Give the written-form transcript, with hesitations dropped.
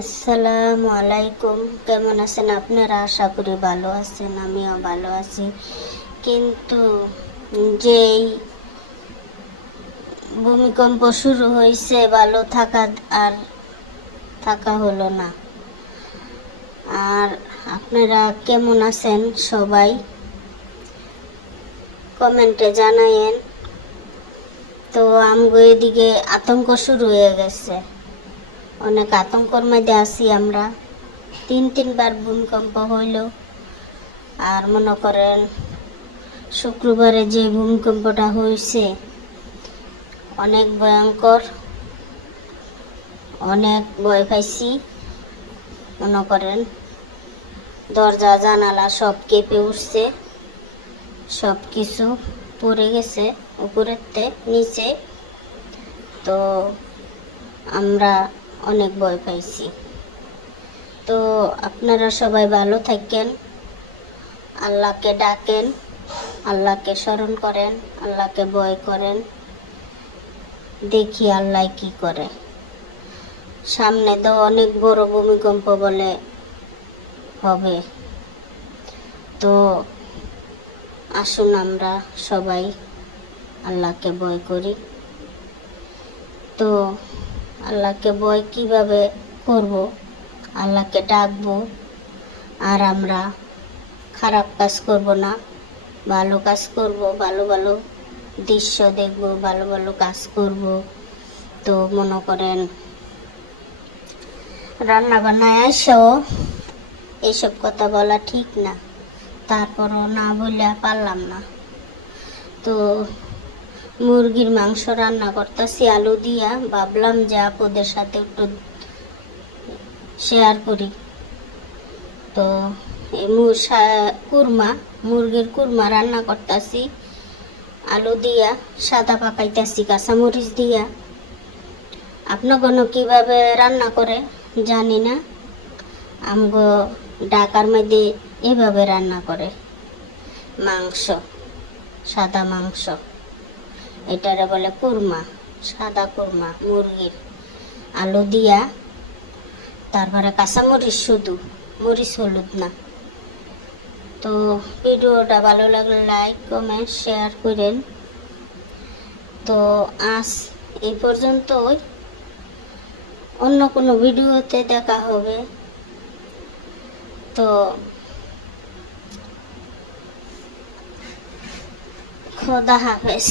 আসসালামু আলাইকুম। কেমন আছেন আপনারা? আশা করি ভালো আছেন, আমিও ভালো আছি। কিন্তু যেই ভূমিকম্প শুরু হয়েছে, ভালো আর থাকা হলো না। আর আপনারা কেমন আছেন সবাই কমেন্টে জানায়েন। তো আমগো এদিকে আতঙ্ক শুরু হয়ে গেছে, অনেক আতঙ্কর মধ্যে আছি আমরা। তিনবার ভূমিকম্প হইল। আর মনে করেন শুক্রবারে যে ভূমিকম্পটা হয়েছে অনেক ভয়ঙ্কর, অনেক ভয় পাইছি। মনে করেন দরজা জানালা সব কেঁপে উঠছে, সব কিছু পড়ে গেছে উপরের নিচে। তো আমরা অনেক ভয় পাইছি। তো আপনারা সবাই ভালো থাকেন, আল্লাহকে ডাকেন, আল্লাহকে স্মরণ করেন, আল্লাহকে ভয় করেন। দেখি আল্লাহ কি করে। সামনে তো অনেক বড় ভূমিকম্প বলে হবে। তো আসুন আমরা সবাই আল্লাহকে ভয় করি। তো আল্লাহকে ভয় কিভাবে করব? আল্লাহকে ডাকবো। আর আমরা খারাপ কাজ করব না, ভালো কাজ করব, ভালো ভালো দৃশ্য দেখব, ভালো ভালো কাজ করব। তো মনে করেন রান্না বান্নায় এসেও এইসব কথা বলা ঠিক না, তারপরও না বলে পারলাম না। তো মুরগির মাংস রান্না করতেছি আলু দিয়া, ভাবলাম যে আপনাদের সাথে একটু শেয়ার করি। তো এই মুরগির কুরমা রান্না করতেছি আলু দিয়া, সাদা পাকাইতেছি কাঁচামরিচ দিয়া। আপনার কিভাবে রান্না করে জানি না, আমগো ঢাকার মধ্যে এভাবে রান্না করে মাংস, সাদা মাংস। এটারে বলে কুরমা, সাদা কুরমা মুরগির আলু দিয়া, তারপরে কাঁচামরিচ শুধু, মরিচ হলুদ না। তো ভিডিওটা ভালো লাগলে লাইক কমেন্ট শেয়ার করেন। তো আজ এই পর্যন্তই, অন্য কোনো ভিডিওতে দেখা হবে। তো খোদা হাফেজ।